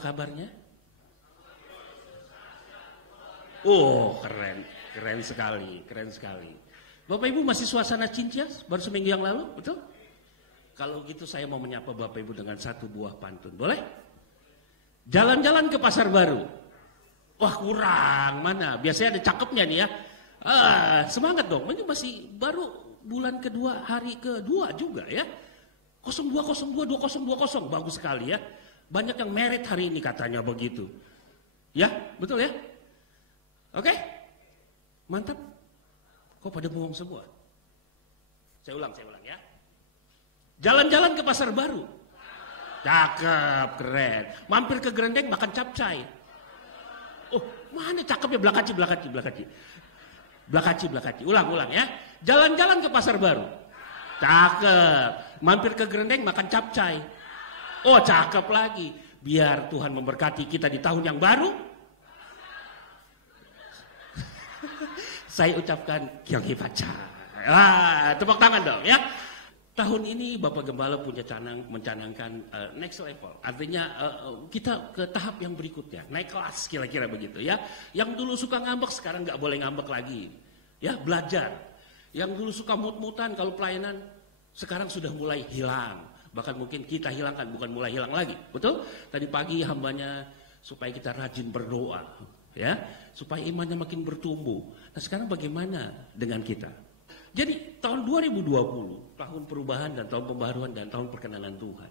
kabarnya? Oh, keren, keren sekali, keren sekali. Bapak Ibu masih suasana Cincias baru seminggu yang lalu, betul? Kalau gitu saya mau menyapa Bapak Ibu dengan satu buah pantun, boleh? Jalan-jalan ke pasar baru. Wah, kurang, mana? Biasanya ada cakepnya nih ya. Semangat dong, ini masih baru bulan kedua, hari kedua juga ya. 0202 2020, bagus sekali ya. Banyak yang merit hari ini katanya begitu. Ya, betul ya? Oke? Mantap. Kok pada bohong semua? Saya ulang ya. Jalan-jalan ke pasar baru. Cakep, keren. Mampir ke Grendeng makan capcay. Oh, mana cakepnya? Belakaci. Ulang ya. Jalan-jalan ke pasar baru. Cakep. Mampir ke Grendeng makan capcay. Oh, cakep lagi. Biar Tuhan memberkati kita di tahun yang baru. Saya ucapkan Kyonghi Pacha. Tepuk tangan dong ya. Tahun ini Bapak Gembala punya mencanangkan next level. Artinya kita ke tahap yang berikutnya, naik kelas kira-kira begitu ya. Yang dulu suka ngambek sekarang nggak boleh ngambek lagi. Ya, belajar. Yang dulu suka mut-mutan kalau pelayanan sekarang sudah mulai hilang. Bahkan mungkin kita hilangkan, bukan mulai hilang lagi. Betul? Tadi pagi hambanya supaya kita rajin berdoa, ya, supaya imannya makin bertumbuh. Nah, sekarang bagaimana dengan kita? Jadi tahun 2020, tahun perubahan dan tahun pembaharuan dan tahun perkenanan Tuhan.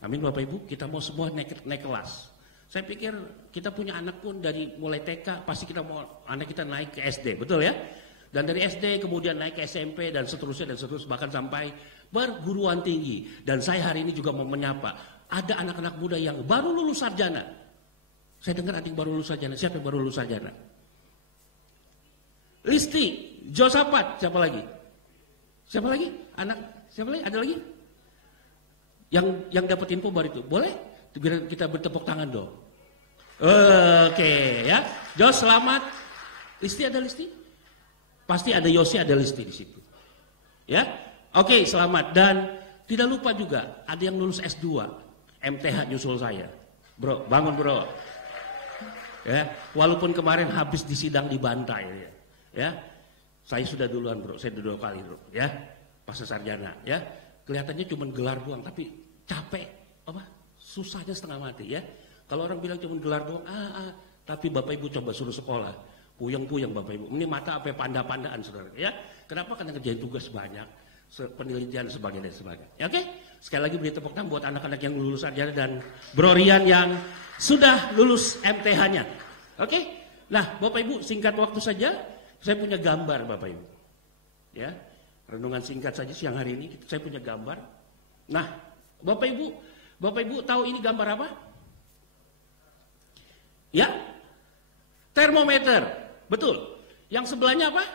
Amin Bapak Ibu, kita mau semua naik kelas. Saya pikir kita punya anak pun dari mulai TK, pasti kita mau anak kita naik ke SD, betul ya? Dan dari SD kemudian naik ke SMP dan seterusnya, bahkan sampai perguruan tinggi. Dan saya hari ini juga mau menyapa, ada anak-anak muda yang baru lulus sarjana. Saya dengar ada yang baru lulus sarjana. Siapa yang baru lulus sarjana? Listi, Josafat, siapa lagi? Siapa lagi? Siapa lagi? Ada lagi? Yang dapat info baru itu. Boleh? Kita bertepuk tangan dong. Oke, ya. Jos, selamat. Listi ada Listi? Pasti ada Yosi, ada Listi di situ. Ya. Oke, selamat. Dan tidak lupa juga ada yang lulus S2. MTH nyusul saya. Bro, bangun bro. Ya, walaupun kemarin habis di sidang dibantai ya. Saya sudah duluan bro, saya udah 2 kali bro ya. Pasca sarjana ya. Kelihatannya cuma gelar doang tapi capek susahnya setengah mati ya. Kalau orang bilang cuma gelar doang, tapi Bapak Ibu coba suruh sekolah, puyeng-puyeng Bapak Ibu. Ini mata apa pandaan saudara ya. Kenapa? Karena kerjain tugas banyak, penelitian sebagainya. Oke? Sekali lagi beri tepuk tangan buat anak-anak yang lulus sarjana dan Bro Rian yang sudah lulus MTH-nya. Oke? Nah, Bapak Ibu singkat waktu saja, saya punya gambar Bapak Ibu. Ya. Renungan singkat saja siang hari ini saya punya gambar. Nah, Bapak Ibu tahu ini gambar apa? Ya. Termometer. Betul. Yang sebelahnya apa?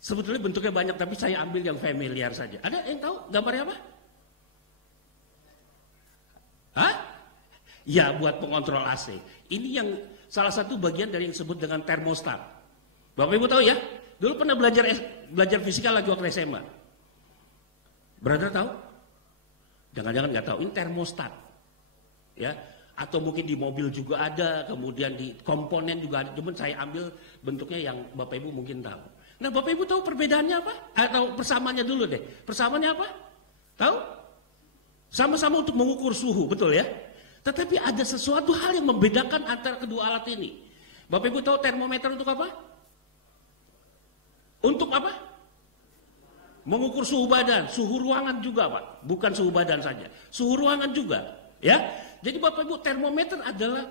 Sebetulnya bentuknya banyak tapi saya ambil yang familiar saja. Ada yang tahu gambarnya apa? Hah? Ya, buat pengontrol AC. Ini yang salah satu bagian dari yang disebut dengan termostat. Bapak Ibu tahu ya? Dulu pernah belajar fisika lagi waktu SMA. Brother tahu? Jangan-jangan nggak tahu. Ini termostat. Ya, atau mungkin di mobil juga ada, kemudian di komponen juga ada. Cuman saya ambil bentuknya yang Bapak Ibu mungkin tahu. Nah, Bapak Ibu tahu perbedaannya apa? Atau persamaannya dulu deh. Persamaannya apa? Tahu? Sama-sama untuk mengukur suhu, betul ya? Tetapi ada sesuatu hal yang membedakan antara kedua alat ini. Bapak Ibu tahu termometer untuk apa? Untuk apa? Mengukur suhu badan, suhu ruangan juga Pak. Bukan suhu badan saja, suhu ruangan juga. Ya, jadi Bapak Ibu termometer adalah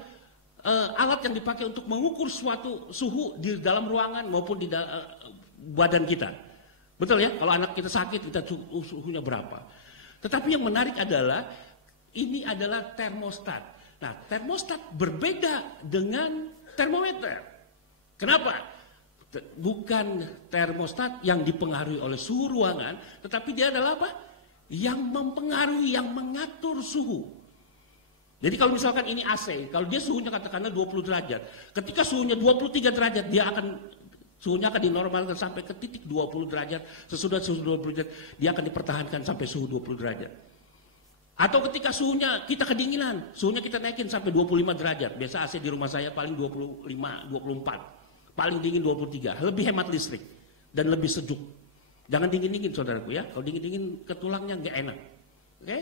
alat yang dipakai untuk mengukur suatu suhu di dalam ruangan maupun di badan kita. Betul ya? Kalau anak kita sakit, kita suhunya berapa. Tetapi yang menarik adalah ini adalah termostat. Nah, termostat berbeda dengan termometer. Kenapa? Bukan termostat yang dipengaruhi oleh suhu ruangan, tetapi dia adalah apa? Yang mempengaruhi, yang mengatur suhu. Jadi kalau misalkan ini AC, kalau dia suhunya katakanlah 20 derajat, ketika suhunya 23 derajat, suhunya akan dinormalkan sampai ke titik 20 derajat. Sesudah suhu 20 derajat, dia akan dipertahankan sampai suhu 20 derajat. Atau ketika suhunya kita kedinginan, suhunya kita naikin sampai 25 derajat. Biasa AC di rumah saya paling 25, 24. Paling dingin 23. Lebih hemat listrik dan lebih sejuk. Jangan dingin-dingin saudaraku ya. Kalau dingin-dingin ke tulangnya nggak enak. Oke?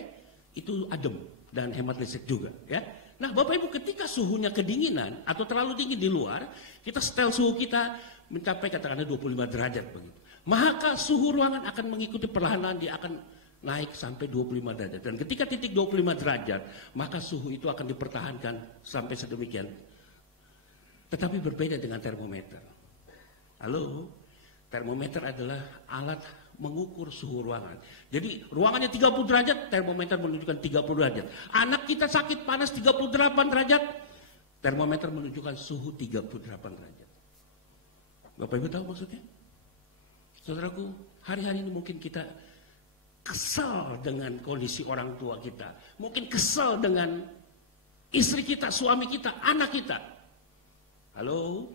Itu adem dan hemat listrik juga ya. Nah, Bapak Ibu, ketika suhunya kedinginan atau terlalu dingin di luar, kita setel suhu kita mencapai katakanlah 25 derajat begitu. Maka suhu ruangan akan mengikuti perlahan-lahan, dia akan naik sampai 25 derajat. Dan ketika titik 25 derajat, maka suhu itu akan dipertahankan sampai sedemikian. Tetapi berbeda dengan termometer. Halo? Termometer adalah alat mengukur suhu ruangan. Jadi ruangannya 30 derajat, termometer menunjukkan 30 derajat. Anak kita sakit panas 38 derajat, termometer menunjukkan suhu 38 derajat. Bapak Ibu tahu maksudnya? Saudaraku, hari-hari ini mungkin kita kesal dengan kondisi orang tua kita. Mungkin kesal dengan istri kita, suami kita, anak kita. Halo?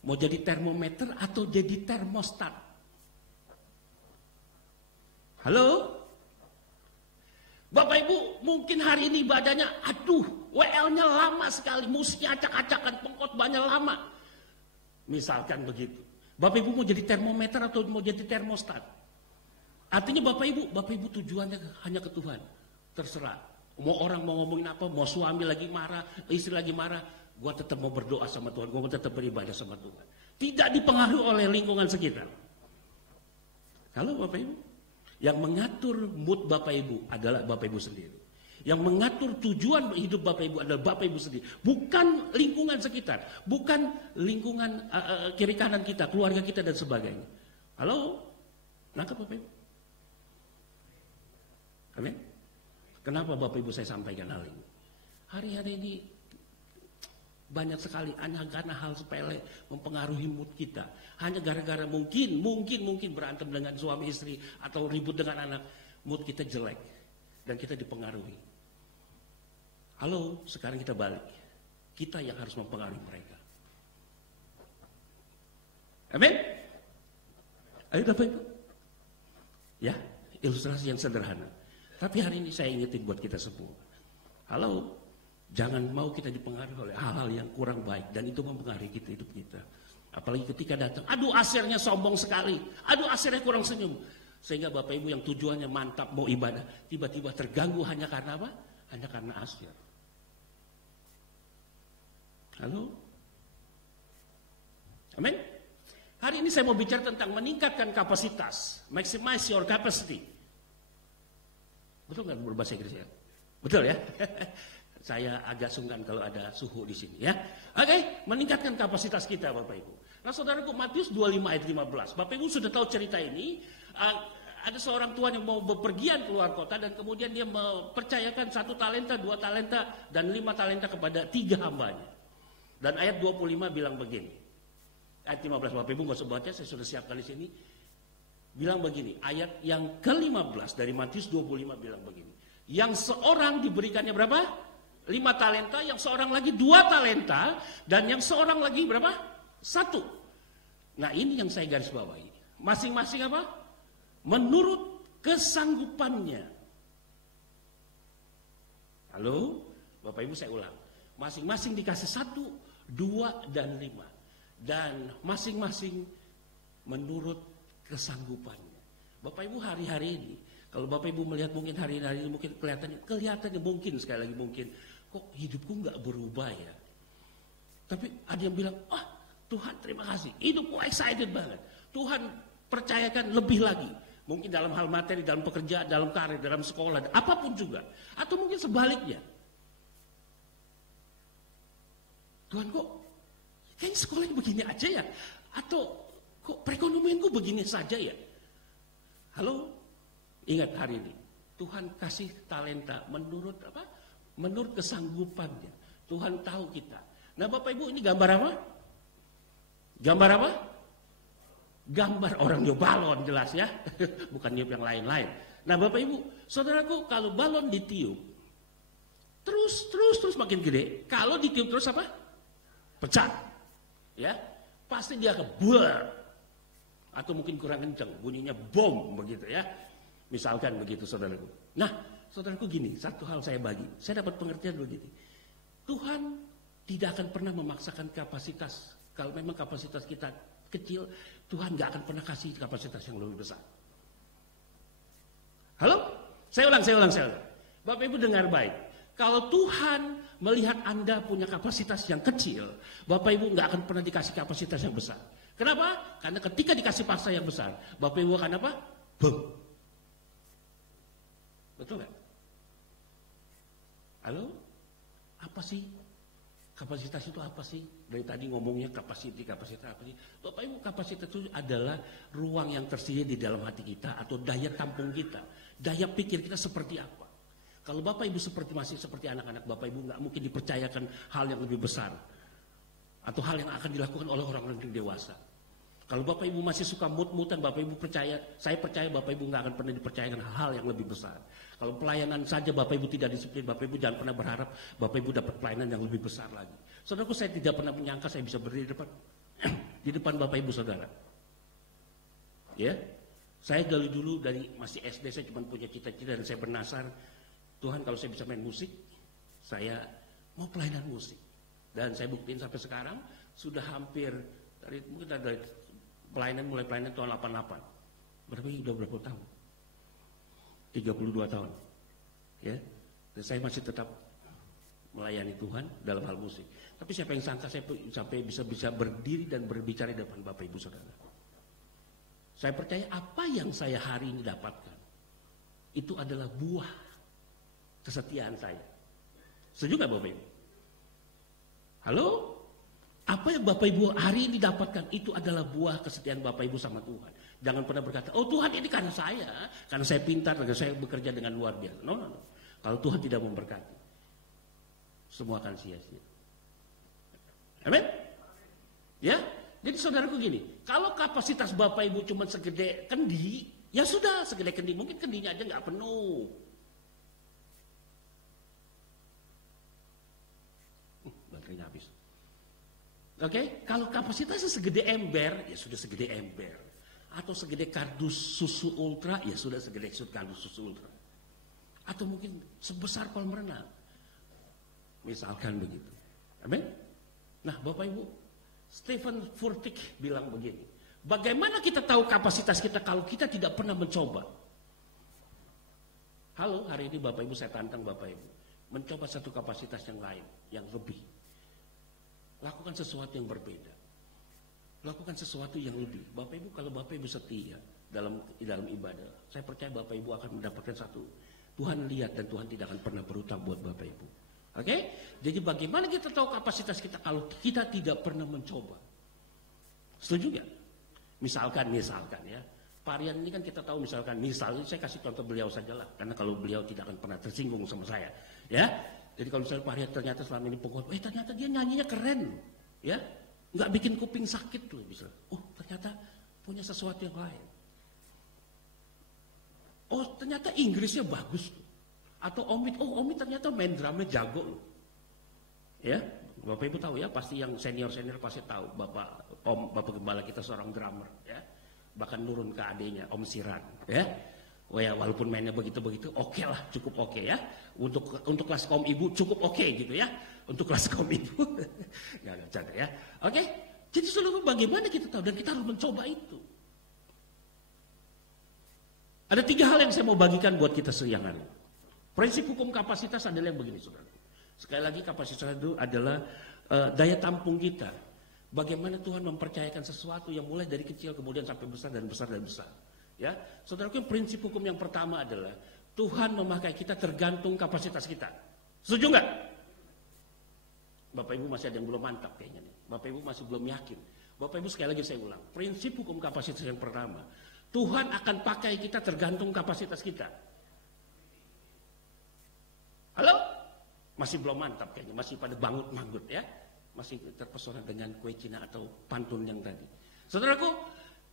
Mau jadi termometer atau jadi termostat? Halo? Bapak Ibu, mungkin hari ini ibadahnya, aduh, WL-nya lama sekali, musiknya acak-acakan, pengkhotbahnya lama. Misalkan begitu. Bapak Ibu mau jadi termometer atau mau jadi termostat? Artinya Bapak Ibu tujuannya hanya ke Tuhan. Terserah. Mau orang mau ngomongin apa, mau suami lagi marah, istri lagi marah, gua tetap mau berdoa sama Tuhan, gua tetap beribadah sama Tuhan. Tidak dipengaruhi oleh lingkungan sekitar. Kalau Bapak Ibu, yang mengatur mood Bapak Ibu adalah Bapak Ibu sendiri. Yang mengatur tujuan hidup Bapak Ibu adalah Bapak Ibu sendiri. Bukan lingkungan sekitar, bukan lingkungan kiri kanan kita, keluarga kita dan sebagainya. Halo? Nangkep Bapak Ibu? Amin. Kenapa Bapak Ibu saya sampaikan hal ini? Hari-hari ini banyak sekali hanya karena hal sepele mempengaruhi mood kita. Hanya gara-gara mungkin berantem dengan suami istri atau ribut dengan anak, mood kita jelek dan kita dipengaruhi. Halo, sekarang kita balik. Kita yang harus mempengaruhi mereka. Amin. Ayo Bapak Ibu. Ya, ilustrasi yang sederhana. Tapi hari ini saya ingetin buat kita semua. Halo, jangan mau kita dipengaruhi oleh hal-hal yang kurang baik. Dan itu mempengaruhi hidup kita. Apalagi ketika datang, aduh asirnya sombong sekali. Aduh asirnya kurang senyum. Sehingga Bapak Ibu yang tujuannya mantap mau ibadah, tiba-tiba terganggu hanya karena apa? Hanya karena asir. Halo? Amin? Hari ini saya mau bicara tentang meningkatkan kapasitas. Maximize your capacity. Betul nggak berbahasa Inggris ya? Betul ya? Saya agak sungkan kalau ada suhu di sini ya. Oke, meningkatkan kapasitas kita Bapak Ibu. Nah saudaraku, Matius 25 ayat 15. Bapak Ibu sudah tahu cerita ini. Ada seorang tuan yang mau bepergian keluar kota dan kemudian dia mempercayakan 1 talenta, 2 talenta, dan 5 talenta kepada 3 hambanya. Dan ayat 25 bilang begini. Ayat 15 Bapak Ibu nggak usah baca, saya sudah siapkan di sini. Bilang begini, ayat yang ke-15 dari Matius 25 bilang begini. Yang seorang diberikannya berapa? 5 talenta, yang seorang lagi 2 talenta, dan yang seorang lagi berapa? 1. Nah ini yang saya garis bawahi. Masing-masing apa? Menurut kesanggupannya. Halo? Bapak Ibu saya ulang. Masing-masing dikasih 1, 2, dan 5. Dan masing-masing menurut kesanggupannya. Bapak Ibu hari-hari ini, kalau Bapak Ibu melihat mungkin hari-hari ini mungkin kelihatannya mungkin sekali lagi mungkin, kok hidupku nggak berubah ya. Tapi ada yang bilang, Tuhan terima kasih, hidupku excited banget. Tuhan percayakan lebih lagi. Mungkin dalam hal materi, dalam pekerjaan, dalam karir, dalam sekolah, apapun juga. Atau mungkin sebaliknya. Tuhan kok kayaknya sekolahnya begini aja ya. Atau kok perekonomianku begini saja ya. Halo? Ingat hari ini. Tuhan kasih talenta menurut apa? Menurut kesanggupannya. Tuhan tahu kita. Nah Bapak Ibu ini gambar apa? Gambar apa? Gambar orang niup balon jelas ya. Bukan niup yang lain-lain. Nah Bapak Ibu, saudaraku kalau balon ditiup, terus makin gede. Kalau ditiup terus apa? Pecah. Ya, pasti dia akan buar. Atau mungkin kurang kencang, bunyinya bom begitu ya. Misalkan begitu saudaraku. Nah, saudaraku gini, satu hal saya bagi. Saya dapat pengertian begini. Tuhan tidak akan pernah memaksakan kapasitas. Kalau memang kapasitas kita kecil, Tuhan gak akan pernah kasih kapasitas yang lebih besar. Halo? Saya ulang. Bapak Ibu dengar baik. Kalau Tuhan melihat Anda punya kapasitas yang kecil, Bapak Ibu gak akan pernah dikasih kapasitas yang besar. Kenapa? Karena ketika dikasih paksa yang besar, Bapak Ibu akan apa? Boom. Betul gak? Halo? Apa sih? Kapasitas itu apa sih? Dari tadi ngomongnya kapasitas apa sih? Bapak Ibu, kapasitas itu adalah ruang yang tersedia di dalam hati kita atau daya tampung kita, daya pikir kita seperti apa. Kalau Bapak Ibu masih seperti anak-anak, Bapak Ibu nggak mungkin dipercayakan hal yang lebih besar atau hal yang akan dilakukan oleh orang-orang yang dewasa. Kalau Bapak Ibu masih suka mut-mutan, Bapak Ibu saya percaya Bapak Ibu nggak akan pernah dipercayakan hal yang lebih besar. Kalau pelayanan saja Bapak Ibu tidak disiplin, Bapak Ibu jangan pernah berharap Bapak Ibu dapat pelayanan yang lebih besar lagi. Saudaraku, saya tidak pernah menyangka saya bisa berdiri di depan Bapak Ibu saudara. Ya, saya dulu dari masih SD saya cuma punya cita-cita dan saya bernasar, Tuhan kalau saya bisa main musik, saya mau pelayanan musik. Dan saya buktiin sampai sekarang sudah hampir mungkin dari mulai pelayanan tahun 88. Udah berapa tahun? 32 tahun. Ya. Dan saya masih tetap melayani Tuhan dalam hal musik. Tapi siapa yang sangka saya sampai bisa berdiri dan berbicara di depan Bapak Ibu Saudara. Saya percaya apa yang saya hari ini dapatkan itu adalah buah kesetiaan saya. Setuju gak Bapak Ibu? Halo? Apa yang Bapak Ibu hari ini dapatkan itu adalah buah kesetiaan Bapak Ibu sama Tuhan. Jangan pernah berkata, oh Tuhan ini karena saya pintar, karena saya bekerja dengan luar biasa. No. Kalau Tuhan tidak memberkati, semua akan sia-sia. Amin? Ya? Jadi saudaraku gini, kalau kapasitas Bapak Ibu cuma segede kendi, ya sudah segede kendi, mungkin kendinya aja nggak penuh. Baterainya habis. Oke, kalau kapasitasnya segede ember, ya sudah segede ember. Atau segede kardus susu ultra, ya sudah segede kardus susu ultra. Atau mungkin sebesar kolam renang. Misalkan begitu. Amin? Nah, Bapak Ibu, Stephen Furtick bilang begini. Bagaimana kita tahu kapasitas kita kalau kita tidak pernah mencoba? Halo, hari ini Bapak Ibu saya tantang Bapak Ibu. Mencoba satu kapasitas yang lain, yang lebih. Lakukan sesuatu yang berbeda. Lakukan sesuatu yang lebih. Bapak Ibu, kalau Bapak Ibu setia dalam ibadah, saya percaya Bapak Ibu akan mendapatkan satu. Tuhan lihat dan Tuhan tidak akan pernah berhutang buat Bapak Ibu. Oke? Jadi bagaimana kita tahu kapasitas kita kalau kita tidak pernah mencoba? Setuju gak? Misalkan ya. Pak Rian ini kan kita tahu misalnya saya kasih contoh beliau sajalah. Karena kalau beliau tidak akan pernah tersinggung sama saya. Ya. Jadi kalau misalnya Pak Rian ternyata selama ini pokoknya, ternyata dia nyanyinya keren. Ya. Nggak bikin kuping sakit loh bisa. Oh ternyata punya sesuatu yang lain. Oh ternyata Inggrisnya bagus loh. Atau Omid ternyata main drumnya jago loh. Ya, Bapak Ibu tahu ya, pasti yang senior pasti tahu. Bapak Gembala kita seorang drummer ya. Bahkan nurun ke adenya Om Siran ya. Oh ya, walaupun mainnya begitu-begitu, oke lah, cukup oke ya. Untuk kelas kaum ibu cukup oke gitu ya. Untuk kelas kaum ibu, nggak bercanda ya. Oke, jadi seluruh bagaimana kita tahu dan kita harus mencoba itu. Ada 3 hal yang saya mau bagikan buat kita siang hari. Prinsip hukum kapasitas adalah yang begini, saudara. Sekali lagi kapasitas itu adalah daya tampung kita. Bagaimana Tuhan mempercayakan sesuatu yang mulai dari kecil kemudian sampai besar dan besar dan besar. Ya, saudaraku, prinsip hukum yang pertama adalah Tuhan memakai kita tergantung kapasitas kita. Setuju nggak? Bapak Ibu masih ada yang belum mantap kayaknya nih. Bapak Ibu masih belum yakin. Bapak Ibu sekali lagi saya ulang. Prinsip hukum kapasitas yang pertama, Tuhan akan pakai kita tergantung kapasitas kita. Halo? Masih belum mantap kayaknya, masih pada bangut-manggut ya. Masih terpesona dengan kue Cina atau pantun yang tadi. Saudaraku,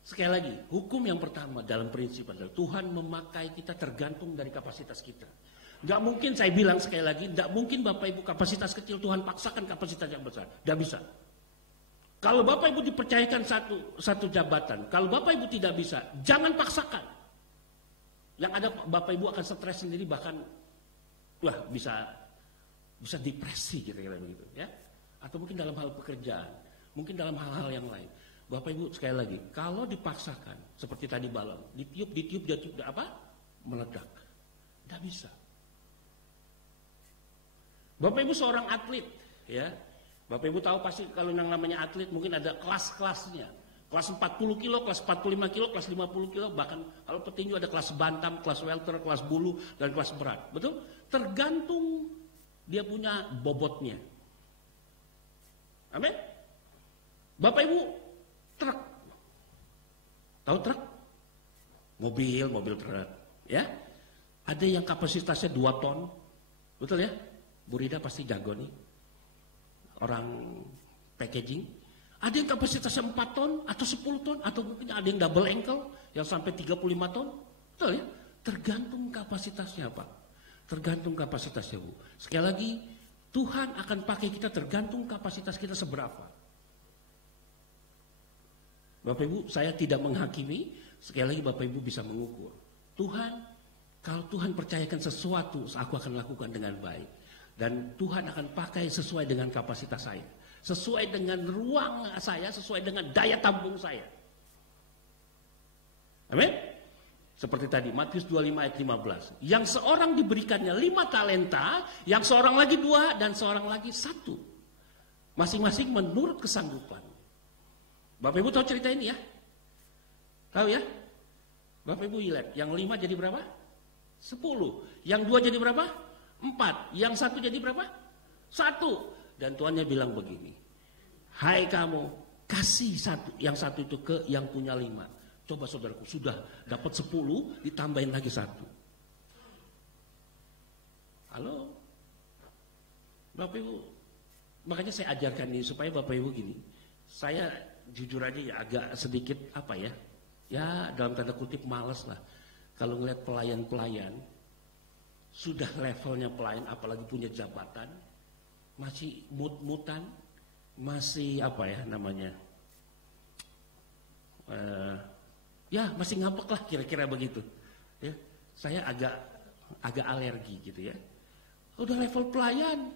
sekali lagi, hukum yang pertama dalam prinsip adalah Tuhan memakai kita tergantung dari kapasitas kita. Gak mungkin saya bilang sekali lagi, gak mungkin Bapak Ibu kapasitas kecil Tuhan paksakan kapasitas yang besar. Gak bisa. Kalau Bapak Ibu dipercayakan satu jabatan, kalau Bapak Ibu tidak bisa, jangan paksakan. Yang ada Bapak Ibu akan stres sendiri, bahkan wah bisa depresi kira-kira begitu ya. Atau mungkin dalam hal pekerjaan, mungkin dalam hal-hal yang lain. Bapak Ibu sekali lagi, kalau dipaksakan seperti tadi balon, ditiup apa? Meledak. Tidak bisa. Bapak Ibu seorang atlet ya. Bapak Ibu tahu pasti kalau yang namanya atlet mungkin ada kelas-kelasnya. Kelas 40 kilo, kelas 45 kilo, kelas 50 kilo, bahkan kalau petinju ada kelas bantam, kelas welter, kelas bulu, dan kelas berat. Betul? Tergantung dia punya bobotnya. Amin? Bapak Ibu, truk. Tahu truk? Mobil truk. Ya? Ada yang kapasitasnya 2 ton. Betul ya? Bu Rida pasti jago nih. Orang packaging. Ada yang kapasitasnya 4 ton atau 10 ton atau mungkin ada yang double ankle yang sampai 35 ton. Betul ya? Tergantung kapasitasnya Pak. Tergantung kapasitasnya Bu. Sekali lagi, Tuhan akan pakai kita tergantung kapasitas kita seberapa. Bapak Ibu, saya tidak menghakimi. Sekali lagi Bapak Ibu bisa mengukur. Tuhan, kalau Tuhan percayakan sesuatu, aku akan lakukan dengan baik. Dan Tuhan akan pakai sesuai dengan kapasitas saya. Sesuai dengan ruang saya, sesuai dengan daya tampung saya. Amin. Seperti tadi Matius 25 ayat 15. Yang seorang diberikannya 5 talenta, yang seorang lagi 2 dan seorang lagi 1. Masing-masing menurut kesanggupan. Bapak Ibu tahu cerita ini ya? Tahu ya? Bapak Ibu lihat, yang 5 jadi berapa? 10. Yang 2 jadi berapa? 4. Yang 1 jadi berapa? 1. Dan Tuhannya bilang begini, hai kamu, kasih yang satu itu ke yang punya 5. Coba saudaraku, sudah dapat 10, ditambahin lagi 1. Halo? Bapak Ibu, makanya saya ajarkan ini supaya Bapak Ibu gini. Saya jujur aja ya agak sedikit apa ya, ya dalam tanda kutip malas lah. Kalau ngeliat pelayan-pelayan, sudah levelnya pelayan apalagi punya jabatan, masih mut-mutan, masih apa ya namanya, ya masih ngambek lah kira-kira begitu. Ya, saya agak alergi gitu ya. Udah level pelayan,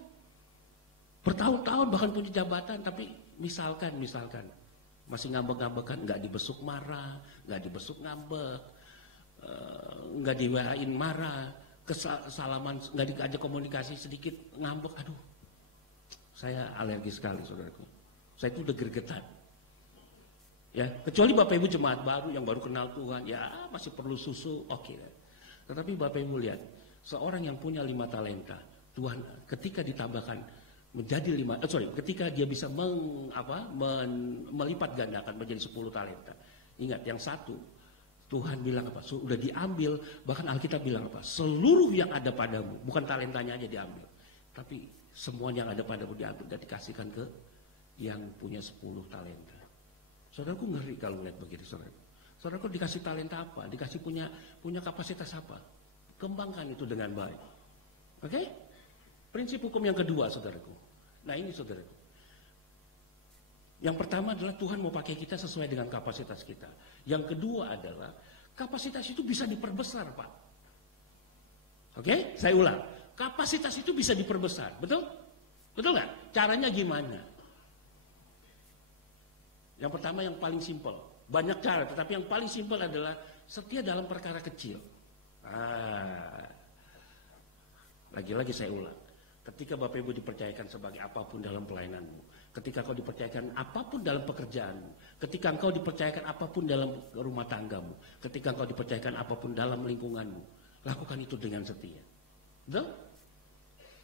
bertahun-tahun bahkan punya jabatan, tapi misalkan masih ngambek-ngambekan, nggak dibesuk marah, nggak dibesuk ngambek, nggak diwain marah, kesalaman nggak diajak komunikasi sedikit ngambek, aduh. Saya alergi sekali saudaraku. Saya itu udah gergetan. Ya, kecuali Bapak Ibu jemaat baru yang baru kenal Tuhan, ya masih perlu susu, oke. Tetapi Bapak Ibu lihat, seorang yang punya 5 talenta, Tuhan ketika ditambahkan menjadi 5, ketika dia bisa melipat gandakan menjadi 10 talenta. Ingat yang 1, Tuhan bilang apa? Sudah diambil, bahkan Alkitab bilang apa? Seluruh yang ada padamu, bukan talentanya aja diambil, tapi semua yang ada padamu diambil dan dikasihkan ke yang punya 10 talenta. Saudaraku ngeri kalau melihat begitu saudaraku. Saudaraku dikasih talenta apa? Dikasih punya kapasitas apa? Kembangkan itu dengan baik. Oke? Prinsip hukum yang kedua saudaraku. Nah ini saudaraku. Yang pertama adalah Tuhan mau pakai kita sesuai dengan kapasitas kita. Yang kedua adalah kapasitas itu bisa diperbesar Pak. Oke? Saya ulang. Kapasitas itu bisa diperbesar, betul? Betul nggak? Caranya gimana? Yang pertama yang paling simpel, banyak cara, tetapi yang paling simpel adalah setia dalam perkara kecil. Lagi-lagi saya ulang, ketika Bapak Ibu dipercayakan sebagai apapun dalam pelayananmu, ketika kau dipercayakan apapun dalam pekerjaanmu, ketika engkau dipercayakan apapun dalam rumah tanggamu, ketika engkau dipercayakan apapun dalam lingkunganmu, lakukan itu dengan setia. Betul?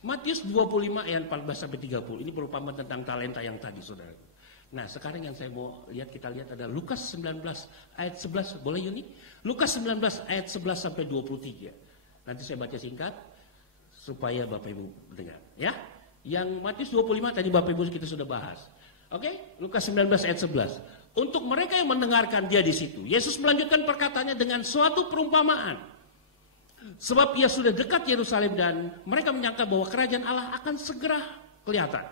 Matius 25 ayat 14-30 ini perumpamaan tentang talenta yang tadi saudara. Nah sekarang yang saya mau lihat, kita lihat ada Lukas 19 ayat 11, boleh Yuni? Lukas 19 ayat 11-23. Nanti saya baca singkat supaya Bapak Ibu mendengar ya. Yang Matius 25 tadi Bapak Ibu kita sudah bahas. Oke? Lukas 19 ayat 11. Untuk mereka yang mendengarkan dia di situ, Yesus melanjutkan perkataannya dengan suatu perumpamaan. Sebab ia sudah dekat Yerusalem dan mereka menyangka bahwa kerajaan Allah akan segera kelihatan.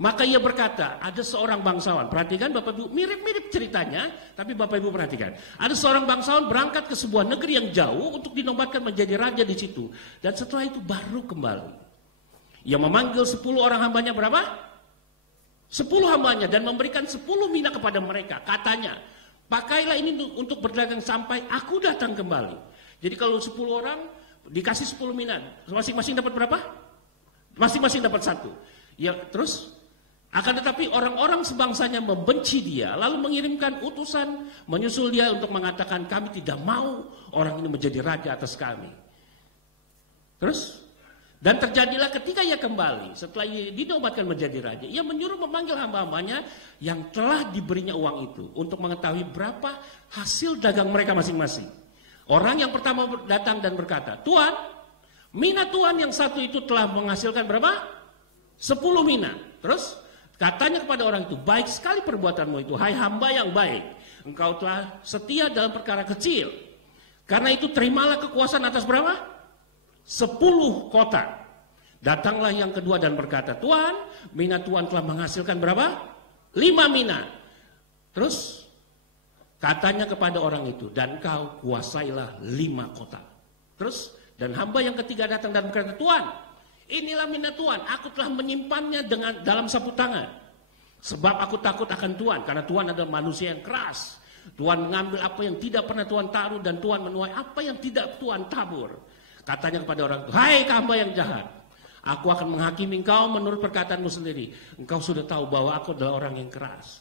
Maka ia berkata, ada seorang bangsawan, perhatikan Bapak Ibu, mirip-mirip ceritanya, tapi Bapak Ibu perhatikan. Ada seorang bangsawan berangkat ke sebuah negeri yang jauh untuk dinobatkan menjadi raja di situ. Dan setelah itu baru kembali. Ia memanggil 10 orang hambanya berapa? 10 hambanya dan memberikan 10 mina kepada mereka. Katanya, pakailah ini untuk berdagang sampai aku datang kembali. Jadi kalau 10 orang dikasih 10 mina, masing-masing dapat berapa? Masing-masing dapat 1. Ya, terus akan tetapi orang-orang sebangsanya membenci dia, lalu mengirimkan utusan menyusul dia untuk mengatakan, kami tidak mau orang ini menjadi raja atas kami. Terus, dan terjadilah ketika ia kembali, setelah ia dinobatkan menjadi raja, ia menyuruh memanggil hamba-hambanya yang telah diberinya uang itu, untuk mengetahui berapa hasil dagang mereka masing-masing. Orang yang pertama datang dan berkata, Tuan, mina Tuan yang satu itu telah menghasilkan berapa? 10 mina. Terus, katanya kepada orang itu, baik sekali perbuatanmu itu, hai hamba yang baik. Engkau telah setia dalam perkara kecil. Karena itu terimalah kekuasaan atas berapa? 10 kota. Datanglah yang kedua dan berkata, Tuan, mina Tuan telah menghasilkan berapa? 5 mina. Terus, katanya kepada orang itu, dan kau kuasailah 5 kota. Terus, dan hamba yang ketiga datang dan berkata, Tuan, inilah mina Tuan, aku telah menyimpannya dalam sapu tangan. Sebab aku takut akan Tuan, karena Tuan adalah manusia yang keras. Tuan mengambil apa yang tidak pernah Tuan taruh, dan Tuan menuai apa yang tidak Tuan tabur. Katanya kepada orang itu, hai hamba yang jahat, aku akan menghakimi engkau menurut perkataanmu sendiri. Engkau sudah tahu bahwa aku adalah orang yang keras,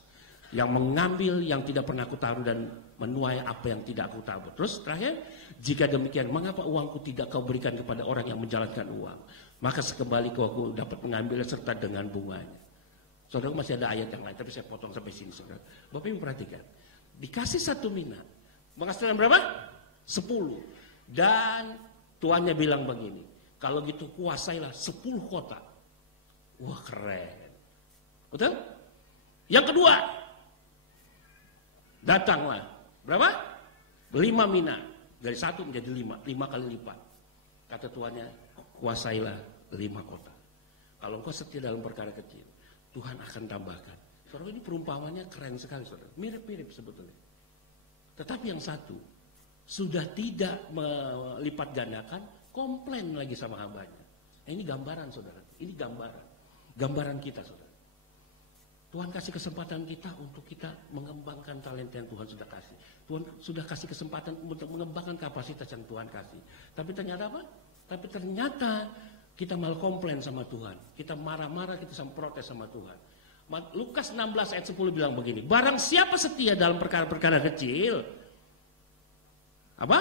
yang mengambil yang tidak pernah aku taruh dan menuai apa yang tidak aku tabur. Terus terakhir, jika demikian, mengapa uangku tidak kau berikan kepada orang yang menjalankan uang? Maka sekembali kau dapat mengambilnya serta dengan bunganya. Saudara, masih ada ayat yang lain, tapi saya potong sampai sini, saudara. Bapak Ibu perhatikan, dikasih 1 mina, menghasilkan berapa? 10. Dan tuannya bilang begini, kalau gitu kuasailah 10 kota. Wah, keren. Betul? Yang kedua, datanglah berapa? 5 mina. Dari 1 menjadi 5 kali lipat. Kata tuannya, kuasailah 5 kota. Kalau engkau setia dalam perkara kecil, Tuhan akan tambahkan. Saudara, ini perumpamannya keren sekali, saudara. Mirip-mirip sebetulnya. Tetapi yang satu sudah tidak melipat gandakan, komplain lagi sama hambanya. Ini gambaran, saudara. Ini gambaran kita, saudara. Tuhan kasih kesempatan kita untuk kita mengembangkan talenta yang Tuhan sudah kasih. Tuhan sudah kasih kesempatan untuk mengembangkan kapasitas yang Tuhan kasih. Tapi ternyata apa? Tapi ternyata kita malah komplain sama Tuhan. Kita marah-marah, kita sama protes sama Tuhan. Lukas 16 ayat 10 bilang begini, barang siapa setia dalam perkara-perkara kecil, apa?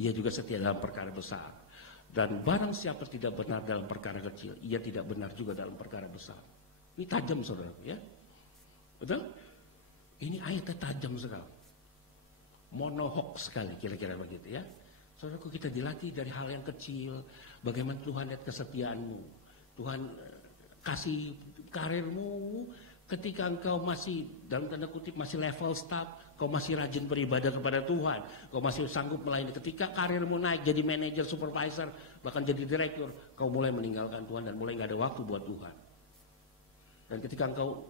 Ia juga setia dalam perkara besar. Dan barang siapa tidak benar dalam perkara kecil, ia tidak benar juga dalam perkara besar. Ini tajam, saudara, ya. Betul? Ini ayatnya tajam sekali. Monohok sekali, kira-kira begitu, ya. Saudaraku, kita dilatih dari hal yang kecil. Bagaimana Tuhan lihat kesetiaanmu. Tuhan kasih karirmu ketika engkau masih, dalam tanda kutip, masih level staff. Kau masih rajin beribadah kepada Tuhan. Kau masih sanggup melayani. Ketika karirmu naik jadi manajer, supervisor, bahkan jadi direktur, kau mulai meninggalkan Tuhan dan mulai gak ada waktu buat Tuhan. Dan ketika engkau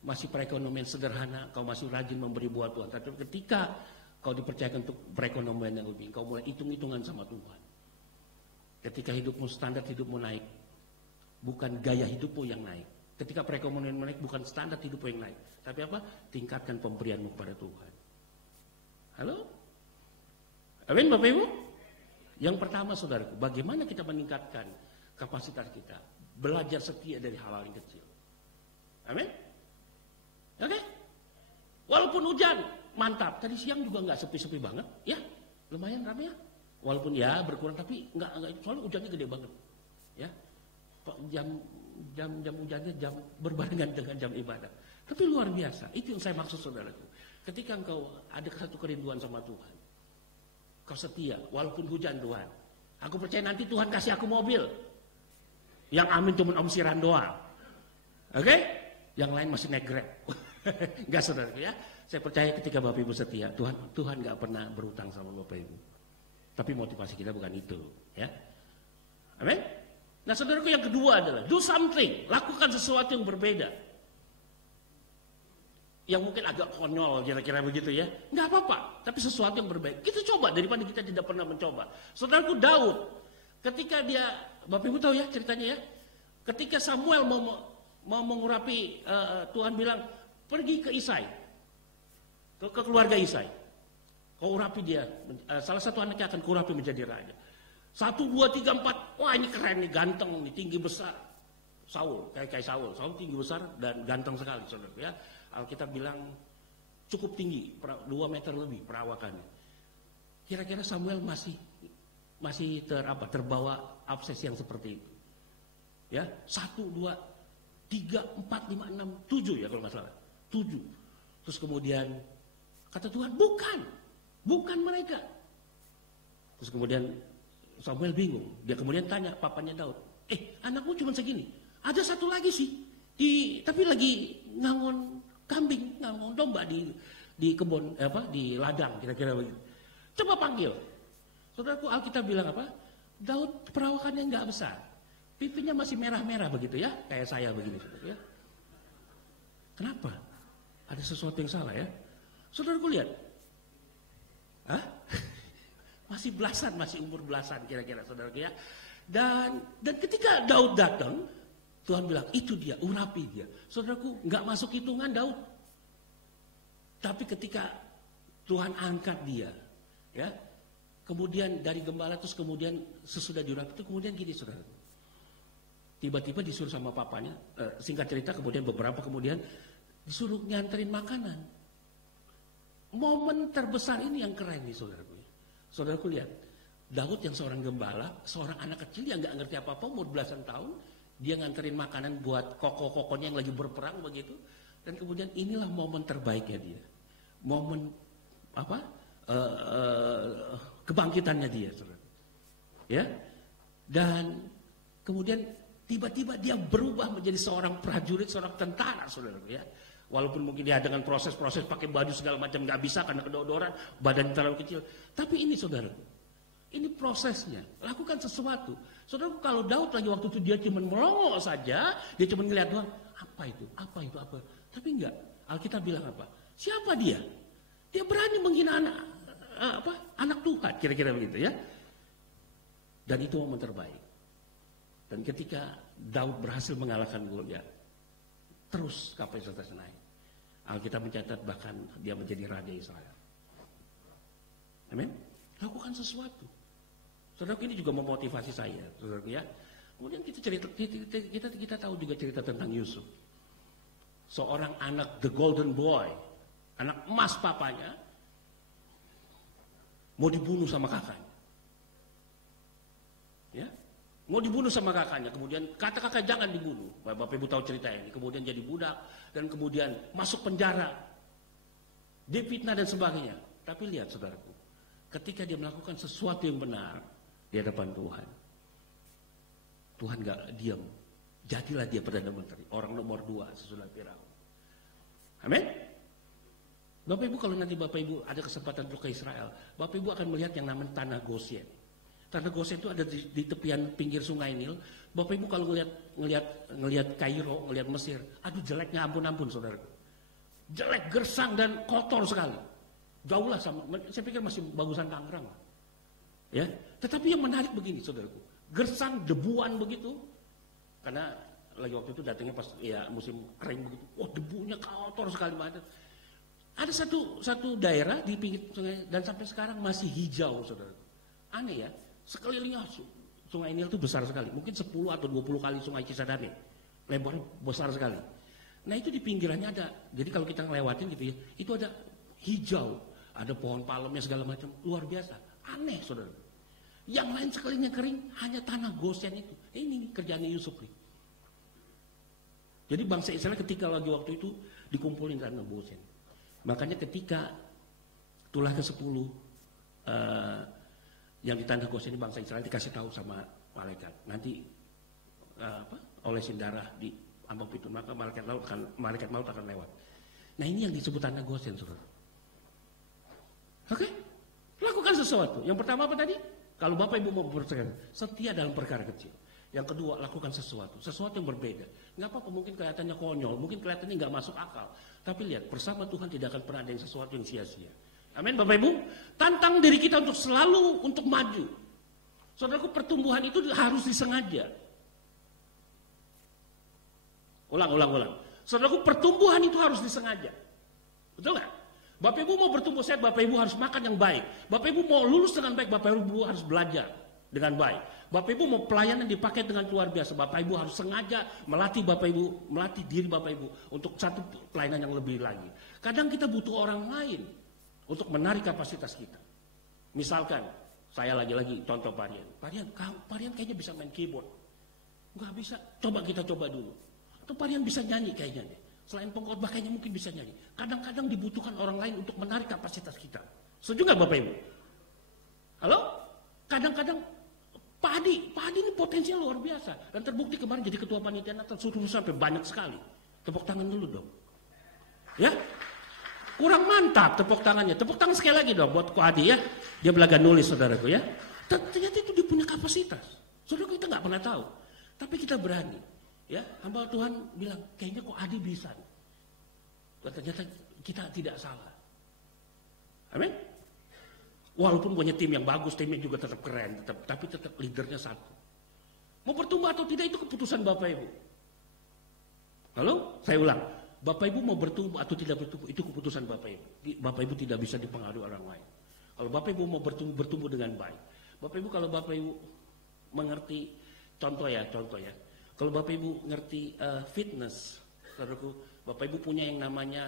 masih perekonomian sederhana, kau masih rajin memberi buat Tuhan. Tapi ketika kau dipercayakan untuk perekonomian yang lebih, kau mulai hitung-hitungan sama Tuhan. Ketika hidupmu, standar hidupmu naik, bukan gaya hidupmu yang naik. Ketika perekonomian naik, bukan standar hidupmu yang naik. Tapi apa? Tingkatkan pemberianmu kepada Tuhan. Halo? Amin, Bapak Ibu? Yang pertama, saudaraku, bagaimana kita meningkatkan kapasitas kita? Belajar setia dari hal-hal yang kecil. Amin? Oke? Walaupun hujan, mantap. Tadi siang juga nggak sepi-sepi banget, ya? Lumayan ramai ya. Walaupun ya berkurang, tapi nggak, soalnya hujannya gede banget, ya. Jam hujannya jam berbarengan dengan jam ibadah. Tapi luar biasa. Itu yang saya maksud, saudaraku. Ketika engkau ada satu kerinduan sama Tuhan, kau setia, walaupun hujan, Tuhan. Aku percaya nanti Tuhan kasih aku mobil. Yang amin cuma Om Siran doang. Oke? Yang lain masih naik Grab. Enggak, saudara, ya. Saya percaya ketika Bapak Ibu setia, Tuhan enggak pernah berutang sama Bapak Ibu. Tapi motivasi kita bukan itu, ya. Amin? Nah saudaraku, yang kedua adalah do something, lakukan sesuatu yang berbeda. Yang mungkin agak konyol kira-kira begitu ya. Nggak apa-apa, tapi sesuatu yang berbeda. Kita coba daripada kita tidak pernah mencoba. Saudaraku, Daud, ketika dia, Bapak Ibu tahu ya ceritanya ya. Ketika Samuel mau mengurapi, Tuhan bilang, pergi ke Isai. Ke keluarga Isai. Kau urapi dia, salah satu anaknya akan kurapi menjadi raja. 1, 2, 3, 4, wah ini keren nih, ganteng nih, tinggi besar. Saul, kayak Saul tinggi besar dan ganteng sekali, saudara ya. Alkitab bilang cukup tinggi, 2 meter lebih perawakannya. Kira-kira Samuel masih terbawa obsesi yang seperti itu. Ya, 1, 2, 3, 4, 5, 6, 7 ya kalau nggak salah. 7. Terus kemudian kata Tuhan, bukan mereka. Terus kemudian Samuel bingung. Dia kemudian tanya papanya Daud, anakmu cuma segini. Ada satu lagi sih, tapi lagi ngangon kambing, ngangon domba di kebun, di ladang kira-kira begitu. Coba panggil. Saudaraku, Alkitab bilang apa? Daud perawakannya nggak besar, pipinya masih merah-merah begitu ya, kayak saya begini, saudara ya. Kenapa? Ada sesuatu yang salah ya. Saudaraku lihat, masih belasan, masih umur belasan kira-kira saudaraku ya. Dan ketika Daud datang, Tuhan bilang itu dia, urapi dia. Saudaraku, nggak masuk hitungan Daud. Tapi ketika Tuhan angkat dia, ya, kemudian dari gembala terus kemudian sesudah diurapi itu kemudian gini saudaraku. Tiba-tiba disuruh sama papanya, singkat cerita kemudian beberapa kemudian disuruh nyanterin makanan. Momen terbesar ini yang keren nih saudaraku. Saudaraku lihat, Daud yang seorang gembala, seorang anak kecil yang gak ngerti apa-apa, umur belasan tahun, dia nganterin makanan buat koko-kokonya yang lagi berperang begitu, dan kemudian inilah momen terbaiknya dia, momen kebangkitannya dia, saudara. Ya, dan kemudian tiba-tiba dia berubah menjadi seorang prajurit, seorang tentara, saudaraku ya. Walaupun mungkin dia dengan proses-proses pakai baju segala macam nggak bisa karena kedodoran, badan terlalu kecil. Tapi ini saudara, ini prosesnya. Lakukan sesuatu. Saudara, kalau Daud lagi waktu itu dia cuma melongo saja, dia cuma ngeliat Tuhan, apa itu. Tapi enggak. Alkitab bilang apa? Siapa dia? Dia berani menghina anak Tuhan, kira-kira begitu ya. Dan itu momen terbaik. Dan ketika Daud berhasil mengalahkan Goliat, terus kapasitas naik. Alkitab mencatat bahkan dia menjadi raja Israel. Amin. Lakukan sesuatu. Saudara, ini juga memotivasi saya, saudara ya. Kemudian kita tahu juga cerita tentang Yusuf. Seorang anak the golden boy, anak emas papanya, mau dibunuh sama kakaknya. Ya. Mau dibunuh sama kakaknya, kemudian kata kakak jangan dibunuh. Bapak Ibu tahu cerita ini. Kemudian jadi budak dan kemudian masuk penjara, difitnah dan sebagainya. Tapi lihat saudaraku, ketika dia melakukan sesuatu yang benar di hadapan Tuhan, Tuhan gak diam. Jadilah dia Perdana Menteri, orang nomor 2 sesudah Firaun. Amin. Bapak Ibu, kalau nanti Bapak Ibu ada kesempatan untuk ke Israel, Bapak Ibu akan melihat yang namanya tanah Goshen. Tanah Goshen itu ada di tepian pinggir sungai Nil. Bapak Ibu kalau ngelihat Kairo, ngelihat Mesir, aduh jeleknya ampun saudara. Jelek, gersang dan kotor sekali. Jauh lah sama, saya pikir masih bagusan Tangerang. Ya, tetapi yang menarik begini saudaraku, gersang, debuan begitu. Karena lagi waktu itu datangnya pas ya musim kering begitu. Wah, debunya kotor sekali banget. Ada satu daerah di pinggir sungai dan sampai sekarang masih hijau saudaraku. Aneh ya. Sekelilingnya sungai Nil itu besar sekali, mungkin 10 atau 20 kali sungai Cisadane, lebarnya besar sekali. Nah itu di pinggirannya ada, jadi kalau kita ngelewatin gitu ya, itu ada hijau, ada pohon palemnya segala macam, luar biasa, aneh saudara. Yang lain sekelilingnya kering, hanya tanah Goshen itu. Ini kerjaannya Yusuf nih. Jadi bangsa Israel ketika lagi waktu itu dikumpulin tanah Goshen. Makanya ketika tulah ke-10 yang di tanah Goshen ini bangsa Israel dikasih tahu sama malaikat, nanti olesin darah di ambang pintu, maka malaikat maut akan lewat. Nah ini yang disebut tanah Goshen, saudara. Oke, lakukan sesuatu. Yang pertama apa tadi? Kalau Bapak Ibu mau bersedia, setia dalam perkara kecil. Yang kedua, lakukan sesuatu yang berbeda. Nggak apa-apa, mungkin kelihatannya konyol, mungkin kelihatannya nggak masuk akal. Tapi lihat, bersama Tuhan tidak akan pernah ada yang sesuatu yang sia-sia. Amin, Bapak Ibu. Tantang diri kita untuk selalu untuk maju. Saudaraku, pertumbuhan itu harus disengaja. Ulang. Saudaraku, pertumbuhan itu harus disengaja. Betul nggak? Bapak Ibu mau bertumbuh sehat, Bapak Ibu harus makan yang baik. Bapak Ibu mau lulus dengan baik, Bapak Ibu harus belajar dengan baik. Bapak Ibu mau pelayanan dipakai dengan luar biasa, Bapak Ibu harus sengaja melatih diri Bapak Ibu untuk satu pelayanan yang lebih lagi. Kadang kita butuh orang lain untuk menarik kapasitas kita. Misalkan, saya lagi-lagi contoh Parian kayaknya bisa main keyboard. Enggak bisa, kita coba dulu. Atau Parian bisa nyanyi kayaknya deh. Selain pengkhotbah kayaknya mungkin bisa nyanyi. Kadang-kadang dibutuhkan orang lain untuk menarik kapasitas kita. Setuju nggak Bapak Ibu? Halo? Kadang-kadang Pak Adi ini potensinya luar biasa. Dan terbukti kemarin jadi ketua panitia Natal suruh sampai banyak sekali. Tepuk tangan dulu dong. Ya? Kurang mantap tepuk tangannya. Tepuk tangan sekali lagi dong buat Ko Adi ya. Dia belaga nulis saudaraku ya. Ternyata itu dia punya kapasitas. Saudaraku kita nggak pernah tahu. Tapi kita berani. Ya, hamba Tuhan bilang, kayaknya kok Adi bisa. Ternyata kita tidak salah. Amin. Walaupun punya tim yang bagus, timnya juga tetap keren, tapi tetap leadernya satu. Mau bertumbuh atau tidak itu keputusan Bapak Ibu. Halo, saya ulang. Bapak Ibu mau bertumbuh atau tidak bertumbuh itu keputusan Bapak Ibu. Bapak Ibu tidak bisa dipengaruhi orang lain. Kalau Bapak Ibu mau bertumbuh dengan baik. Bapak Ibu kalau Bapak Ibu mengerti contoh ya. Kalau Bapak Ibu ngerti fitness, saudaraku, Bapak Ibu punya yang namanya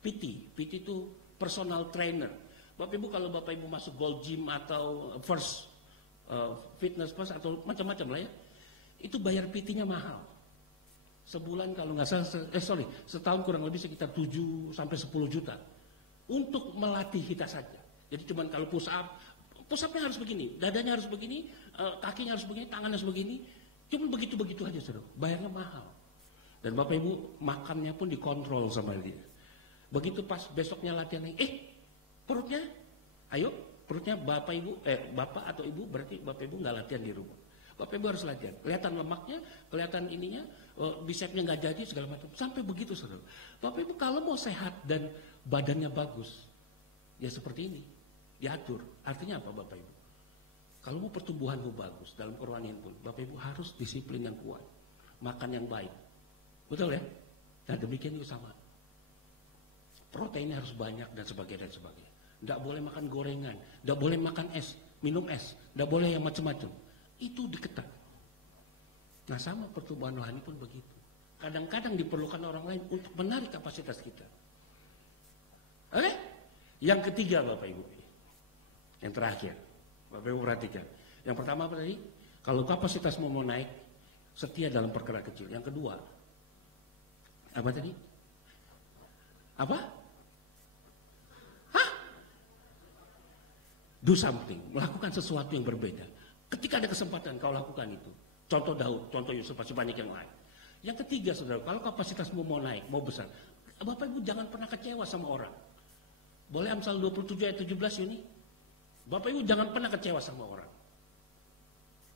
PT. PT itu personal trainer. Bapak Ibu kalau Bapak Ibu masuk Gold Gym atau First Fitness Plus atau macam-macam lah ya, itu bayar PT-nya mahal. Sebulan kalau nggak salah, setahun kurang lebih sekitar 7 sampai 10 juta untuk melatih kita saja. Jadi cuman kalau push up-nya harus begini, dadanya harus begini, kakinya harus begini, tangannya harus begini. Cuma begitu-begitu aja, saudara. Bayarnya mahal. Dan Bapak Ibu makannya pun dikontrol sama dia. Begitu pas besoknya latihan lagi, perutnya Bapak atau Ibu berarti Bapak Ibu nggak latihan di rumah. Bapak Ibu harus latihan. Kelihatan lemaknya, kelihatan ininya, bisepnya nggak jadi segala macam. Sampai begitu, saudara. Bapak Ibu kalau mau sehat dan badannya bagus, ya seperti ini. Diatur. Artinya apa Bapak Ibu? Kalau mau pertumbuhanmu bagus dalam kerohanian pun, Bapak Ibu harus disiplin yang kuat, makan yang baik. Betul ya? Nah demikian juga sama. Proteinnya harus banyak dan sebagainya. Tidak boleh makan gorengan, tidak boleh makan es, minum es, tidak boleh yang macam-macam. Itu diketat. Nah sama pertumbuhan rohani pun begitu. Kadang-kadang diperlukan orang lain untuk menarik kapasitas kita. Oke? Yang ketiga Bapak Ibu. Yang terakhir, Bapak Ibu perhatikan. Yang pertama apa tadi? Kalau kapasitasmu mau naik, setia dalam perkara kecil. Yang kedua, apa tadi? Apa? Do something, melakukan sesuatu yang berbeda. Ketika ada kesempatan kau lakukan itu. Contoh Daud, contoh Yusuf, masih banyak yang lain. Yang ketiga saudara, kalau kapasitasmu mau naik, mau besar, Bapak Ibu jangan pernah kecewa sama orang. Boleh Amsal 27 ayat 17 ini? Bapak Ibu jangan pernah kecewa sama orang.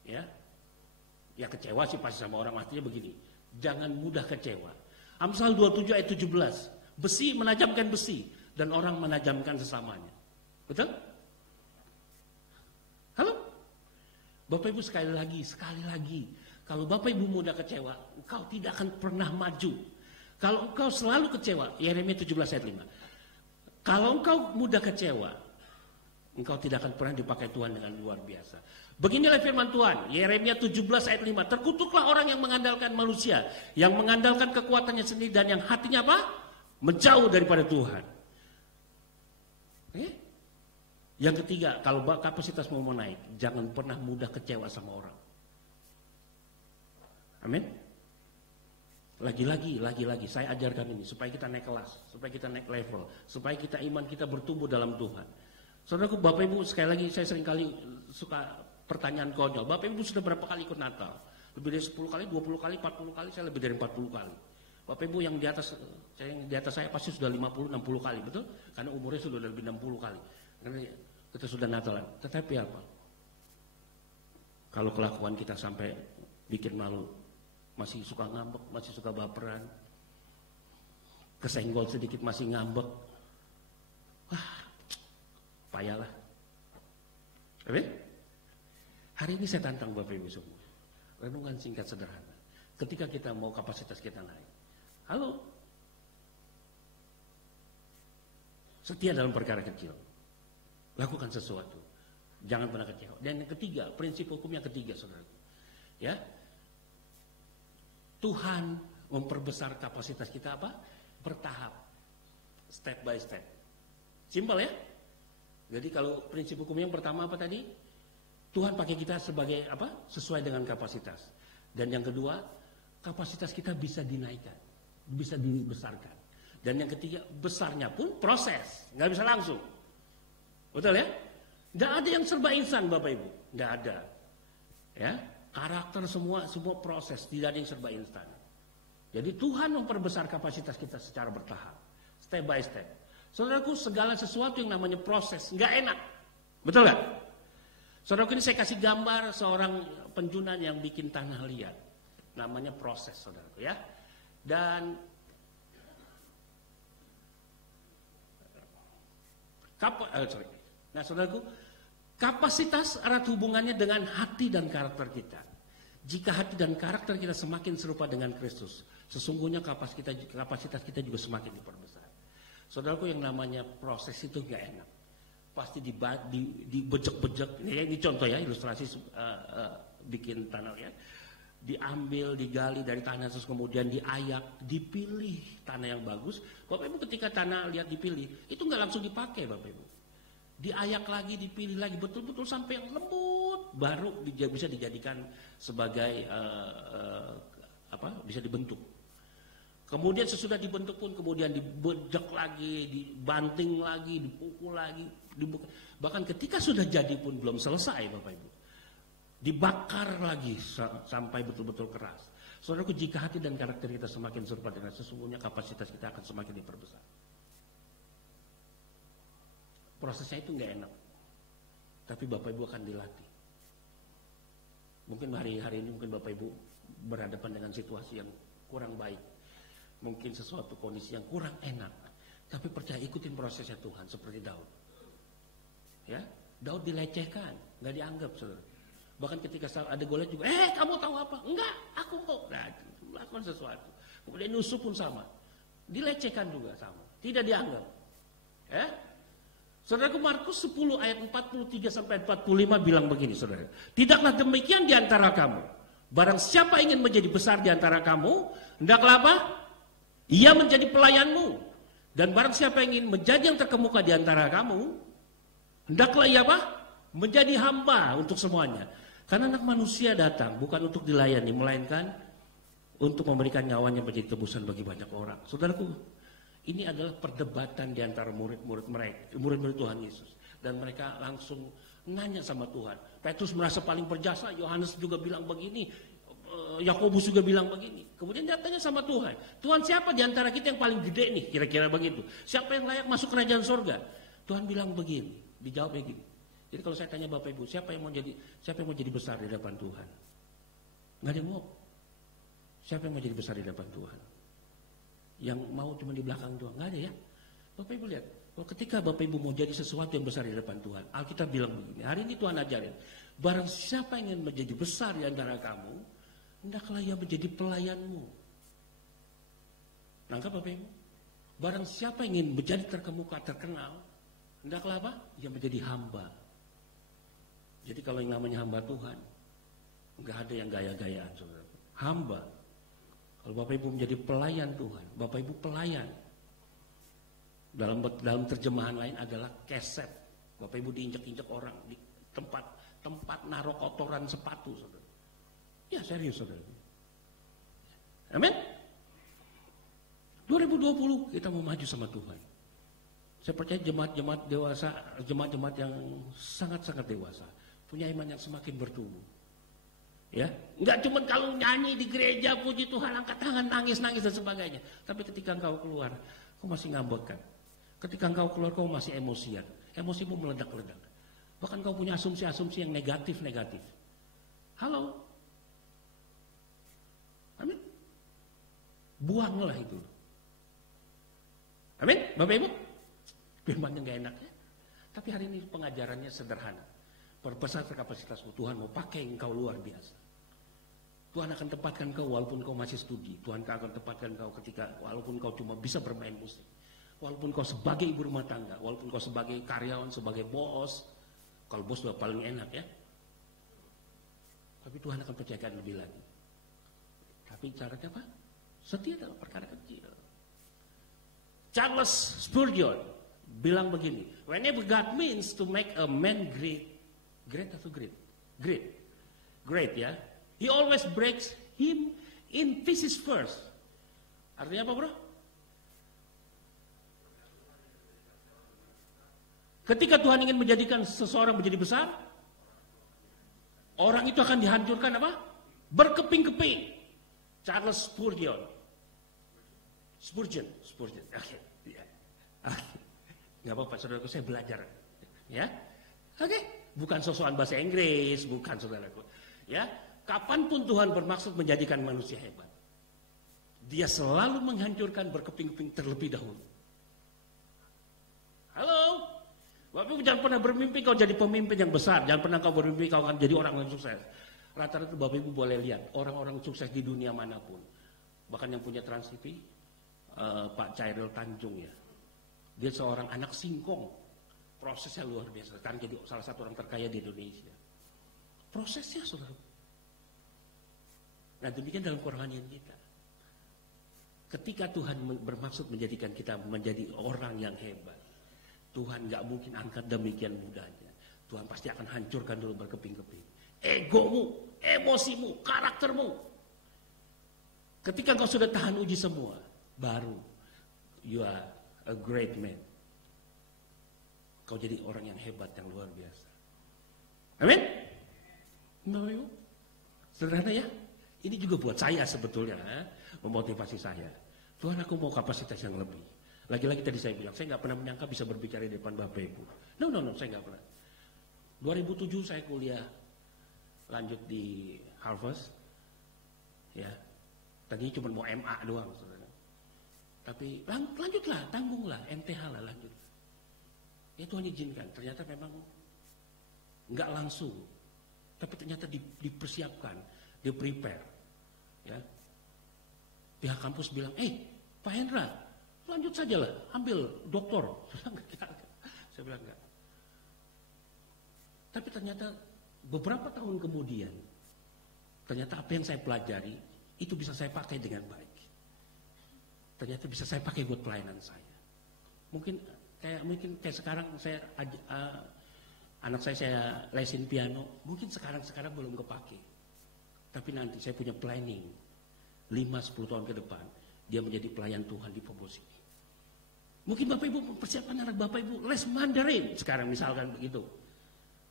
Ya kecewa sih pasti sama orang, artinya begini. Jangan mudah kecewa. Amsal 27 ayat 17. Besi menajamkan besi dan orang menajamkan sesamanya. Betul? Halo? Bapak Ibu sekali lagi. Kalau Bapak Ibu mudah kecewa, engkau tidak akan pernah maju. Kalau engkau selalu kecewa, Yeremia 17 ayat 5. Kalau engkau mudah kecewa, engkau tidak akan pernah dipakai Tuhan dengan luar biasa. Beginilah firman Tuhan, Yeremia 17 ayat 5. Terkutuklah orang yang mengandalkan manusia, yang mengandalkan kekuatannya sendiri dan yang hatinya apa? Menjauh daripada Tuhan. Yang ketiga, kalau kapasitas mau naik, jangan pernah mudah kecewa sama orang. Amin. Lagi-lagi, saya ajarkan ini supaya kita naik kelas, supaya kita naik level, supaya kita iman kita bertumbuh dalam Tuhan. Saudaraku, Bapak Ibu, sekali lagi saya sering kali suka pertanyaan konyol. Bapak Ibu sudah berapa kali ikut Natal? Lebih dari 10 kali, 20 kali, 40 kali, saya lebih dari 40 kali. Bapak Ibu yang di atas saya pasti sudah 50, 60 kali, betul? Karena umurnya sudah lebih 60 kali. Karena kita sudah Natalan. Tetapi apa? Kalau kelakuan kita sampai bikin malu, masih suka ngambek, masih suka baperan, kesenggol sedikit masih ngambek, wah, payahlah. Oke? Hari ini saya tantang Bapak Ibu semua. Renungan singkat sederhana. Ketika kita mau kapasitas kita naik. Halo? Setia dalam perkara kecil. Lakukan sesuatu. Jangan pernah kecewa. Dan yang ketiga, prinsip hukum yang ketiga, saudara. Ya, Tuhan memperbesar kapasitas kita apa? Bertahap, step by step. Simpel ya. Jadi kalau prinsip hukum yang pertama apa tadi? Tuhan pakai kita sebagai apa? Sesuai dengan kapasitas. Dan yang kedua, kapasitas kita bisa dinaikkan, bisa dibesarkan. Dan yang ketiga, besarnya pun proses, nggak bisa langsung. Betul ya? Nggak ada yang serba instan Bapak Ibu, nggak ada. Ya, karakter semua proses, tidak ada yang serba instan. Jadi Tuhan memperbesar kapasitas kita secara bertahap, step by step. Saudaraku, segala sesuatu yang namanya proses nggak enak, betul nggak? Saudaraku, ini saya kasih gambar seorang penjunan yang bikin tanah liat, namanya proses, saudaraku ya. Dan nah saudaraku, kapasitas erat hubungannya dengan hati dan karakter kita. Jika hati dan karakter kita semakin serupa dengan Kristus, sesungguhnya kapasitas kita juga semakin diperbesar. Saudaraku, yang namanya proses itu gak enak. Pasti dibejek-bejek. Ini contoh ya, ilustrasi bikin tanah liat. Diambil, digali dari tanah, terus kemudian diayak, dipilih tanah yang bagus. Bapak Ibu, ketika tanah liat dipilih, itu gak langsung dipakai Bapak Ibu. Diayak lagi, dipilih lagi, betul-betul sampai yang lembut, baru bisa dijadikan sebagai bisa dibentuk. Kemudian sesudah dibentuk pun kemudian dibejek lagi, dibanting lagi, dipukul lagi, bahkan ketika sudah jadi pun belum selesai Bapak Ibu, dibakar lagi sampai betul-betul keras. Saudaraku, jika hati dan karakter kita semakin serupa dengan sesungguhnya, kapasitas kita akan semakin diperbesar. Prosesnya itu nggak enak, tapi Bapak Ibu akan dilatih. Mungkin hari ini mungkin Bapak Ibu berhadapan dengan situasi yang kurang baik, mungkin sesuatu kondisi yang kurang enak, tapi percaya ikutin prosesnya Tuhan seperti Daud. Ya, Daud dilecehkan, nggak dianggap, saudara. Bahkan ketika ada Goliat juga, kamu tahu apa? Enggak, aku kok. Nah, melakukan sesuatu. Kemudian Yusuf pun sama, dilecehkan juga sama, tidak dianggap. Ya. Saudaraku, Markus 10 ayat 43 sampai 45 bilang begini, saudara. Tidaklah demikian di antara kamu. Barang siapa ingin menjadi besar di antara kamu, hendaklah apa? Ia menjadi pelayanmu. Dan barang siapa ingin menjadi yang terkemuka di antara kamu, hendaklah ia apa? Menjadi hamba untuk semuanya. Karena anak manusia datang bukan untuk dilayani, melainkan untuk memberikan nyawanya menjadi tebusan bagi banyak orang. Saudaraku, ini adalah perdebatan di antara murid-murid Tuhan Yesus. Dan mereka langsung nanya sama Tuhan. Petrus merasa paling berjasa, Yohanes juga bilang begini, Yakobus juga bilang begini. Kemudian dia tanya sama Tuhan, Tuhan, siapa di antara kita yang paling gede nih? Kira-kira begitu. Siapa yang layak masuk kerajaan surga? Tuhan bilang begini, dijawabnya gini. Jadi kalau saya tanya Bapak Ibu, siapa yang mau jadi besar di depan Tuhan? Nggak ada yang mau. Siapa yang mau jadi besar di depan Tuhan? Yang mau cuma di belakang doang, nggak ada ya. Bapak Ibu lihat, ketika Bapak Ibu mau jadi sesuatu yang besar di depan Tuhan, Alkitab bilang begini, hari ini Tuhan ajarin, barang siapa yang ingin menjadi besar di antara kamu, hendaklah ia menjadi pelayanmu. Nangkap Bapak Ibu? Barang siapa yang ingin menjadi terkemuka, terkenal, hendaklah apa? Ia menjadi hamba. Jadi kalau yang namanya hamba Tuhan, nggak ada yang gaya-gayaan, saudara. Hamba. Kalau Bapak Ibu menjadi pelayan Tuhan, Bapak Ibu pelayan. Dalam terjemahan lain adalah keset. Bapak Ibu diinjak-injak orang di tempat naruh kotoran sepatu, saudara. Ya serius, saudara. Amin. 2020 kita mau maju sama Tuhan. Saya percaya jemaat-jemaat dewasa, jemaat-jemaat yang sangat-sangat dewasa, punya iman yang semakin bertumbuh. Ya, nggak cuma kalau nyanyi di gereja puji Tuhan, angkat tangan, nangis dan sebagainya. Tapi ketika engkau keluar, kau masih ngambekkan. Ketika engkau keluar, kau masih emosian. Emosimu meledak-ledak. Bahkan kau punya asumsi-asumsi yang negatif. Halo. Amin. Buanglah itu. Amin, Bapak Ibu. Firmannya nggak enak ya. Tapi hari ini pengajarannya sederhana. Perbesar kapasitasmu, Tuhan mau pakai engkau luar biasa. Tuhan akan tempatkan kau walaupun kau masih studi. Tuhan akan tempatkan kau ketika walaupun kau cuma bisa bermain musik. Walaupun kau sebagai ibu rumah tangga, walaupun kau sebagai karyawan, sebagai bos. Kalau bos sudah paling enak ya. Tapi Tuhan akan percayakan lebih lagi. Tapi caranya apa? Setia dalam perkara kecil. Charles Spurgeon bilang begini, whenever God means to make a man great ya, He always breaks him in pieces first. Artinya apa, bro? Ketika Tuhan ingin menjadikan seseorang menjadi besar, orang itu akan dihancurkan apa? Berkeping-keping. Charles Spurgeon. Oke. Nggak apa-apa, saudaraku, saya belajar. Ya. Oke. Bukan sosokan bahasa Inggris, bukan saudaraku. Ya. Kapanpun Tuhan bermaksud menjadikan manusia hebat, Dia selalu menghancurkan berkeping-keping terlebih dahulu. Halo? Bapak Ibu jangan pernah bermimpi kau jadi pemimpin yang besar. Jangan pernah kau bermimpi kau akan jadi orang yang sukses. Rata-rata Bapak Ibu boleh lihat orang-orang sukses di dunia manapun. Bahkan yang punya Trans TV, Pak Cairil Tanjung ya. Dia seorang anak singkong. Prosesnya luar biasa. Sekarang jadi salah satu orang terkaya di Indonesia. Prosesnya saudara. Nah demikian dalam kerohanian kita. Ketika Tuhan bermaksud menjadikan kita menjadi orang yang hebat, Tuhan gak mungkin angkat demikian mudahnya. Tuhan pasti akan hancurkan dulu berkeping-keping. Egomu, emosimu, karaktermu. Ketika kau sudah tahan uji semua, baru you are a great man. Kau jadi orang yang hebat, yang luar biasa. Amin? Bapak Ibu, sederhana ya. Ini juga buat saya sebetulnya, memotivasi saya. Tuhan, aku mau kapasitas yang lebih. Lagi-lagi tadi saya bilang, saya nggak pernah menyangka bisa berbicara di depan Bapak Ibu. No, saya nggak pernah. 2007 saya kuliah lanjut di Harvard. Ya, tadinya cuma mau MA doang, saudara. Tapi lanjutlah, tanggunglah, MTH lah lanjut. Ya Tuhan izinkan, ternyata memang nggak langsung, tapi ternyata dipersiapkan, di-prepare. Ya. Pihak kampus bilang, Pak Hendra, lanjut saja lah, ambil doktor. Saya bilang enggak. Tapi ternyata beberapa tahun kemudian, ternyata apa yang saya pelajari, itu bisa saya pakai dengan baik. Ternyata bisa saya pakai buat pelayanan saya. Mungkin kayak sekarang saya anak saya lesin piano, mungkin sekarang belum kepake. Tapi nanti saya punya planning 5-10 tahun ke depan dia menjadi pelayan Tuhan di Pobos ini. Mungkin Bapak Ibu mempersiapkan anak Bapak Ibu les Mandarin sekarang misalkan begitu.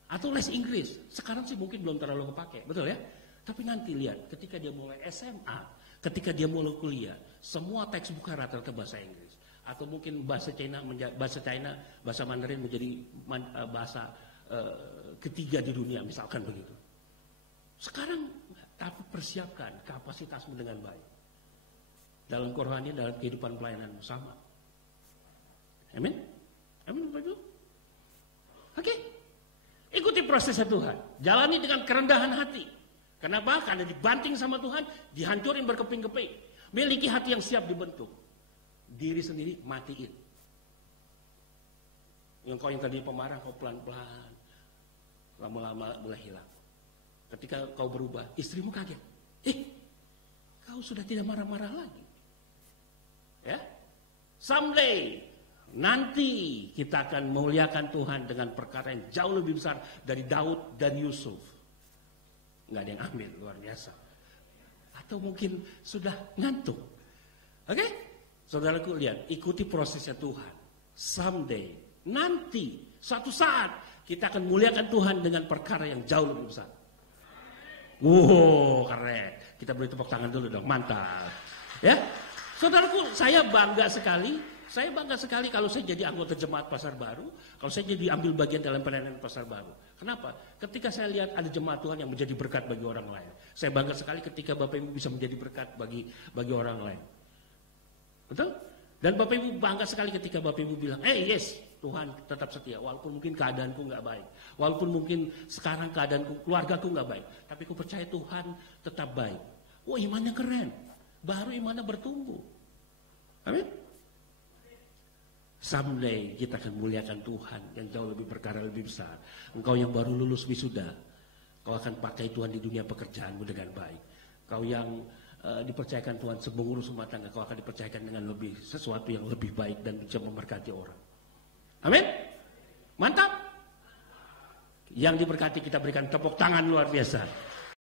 Atau les Inggris. Sekarang sih mungkin belum terlalu kepake, betul ya? Tapi nanti lihat ketika dia mulai SMA, ketika dia mulai kuliah, semua textbook rata-rata bahasa Inggris. Atau mungkin bahasa China, bahasa Mandarin menjadi bahasa ketiga di dunia misalkan begitu. Sekarang tapi persiapkan kapasitasmu dengan baik. Dalam kerohanian, dalam kehidupan pelayananmu sama. Amin? Amin Bapak Ibu? Oke. Ikuti prosesnya Tuhan. Jalani dengan kerendahan hati. Kenapa? Karena dibanting sama Tuhan, dihancurin berkeping-keping. Miliki hati yang siap dibentuk. Diri sendiri matiin. Yang tadi pemarah, kau pelan-pelan. Lama-lama mulai hilang. Ketika kau berubah, istrimu kaget. Kau sudah tidak marah-marah lagi. Ya, someday nanti kita akan memuliakan Tuhan dengan perkara yang jauh lebih besar dari Daud dan Yusuf. Nggak ada yang ambil, luar biasa. Atau mungkin sudah ngantuk. Oke? Saudaraku lihat, ikuti prosesnya Tuhan. Someday, nanti, suatu saat kita akan muliakan Tuhan dengan perkara yang jauh lebih besar. Wow, keren. Kita beri tepuk tangan dulu dong, mantap. Ya, saudaraku, saya bangga sekali Saya bangga sekali kalau saya jadi anggota jemaat Pasar Baru, kalau saya jadi ambil bagian dalam pelayanan Pasar Baru. Kenapa? Ketika saya lihat ada jemaat Tuhan yang menjadi berkat bagi orang lain. Saya bangga sekali ketika Bapak Ibu bisa menjadi berkat bagi orang lain. Betul? Dan Bapak Ibu bangga sekali ketika Bapak Ibu bilang, yes, Tuhan tetap setia. Walaupun mungkin keadaanku nggak baik. Walaupun mungkin sekarang keadaanku, keluargaku nggak baik. Tapi aku percaya Tuhan tetap baik. Wah, imannya keren. Baru imannya bertumbuh. Amin. Someday kita akan muliakan Tuhan yang jauh lebih perkara lebih besar. Engkau yang baru lulus wisuda, kau akan pakai Tuhan di dunia pekerjaanmu dengan baik. Kau yang dipercayakan Tuhan sebagai pengurus rumah tangga, kau akan dipercayakan dengan sesuatu yang lebih baik dan bisa memberkati orang. Amin. Mantap. Yang diberkati kita berikan tepuk tangan luar biasa.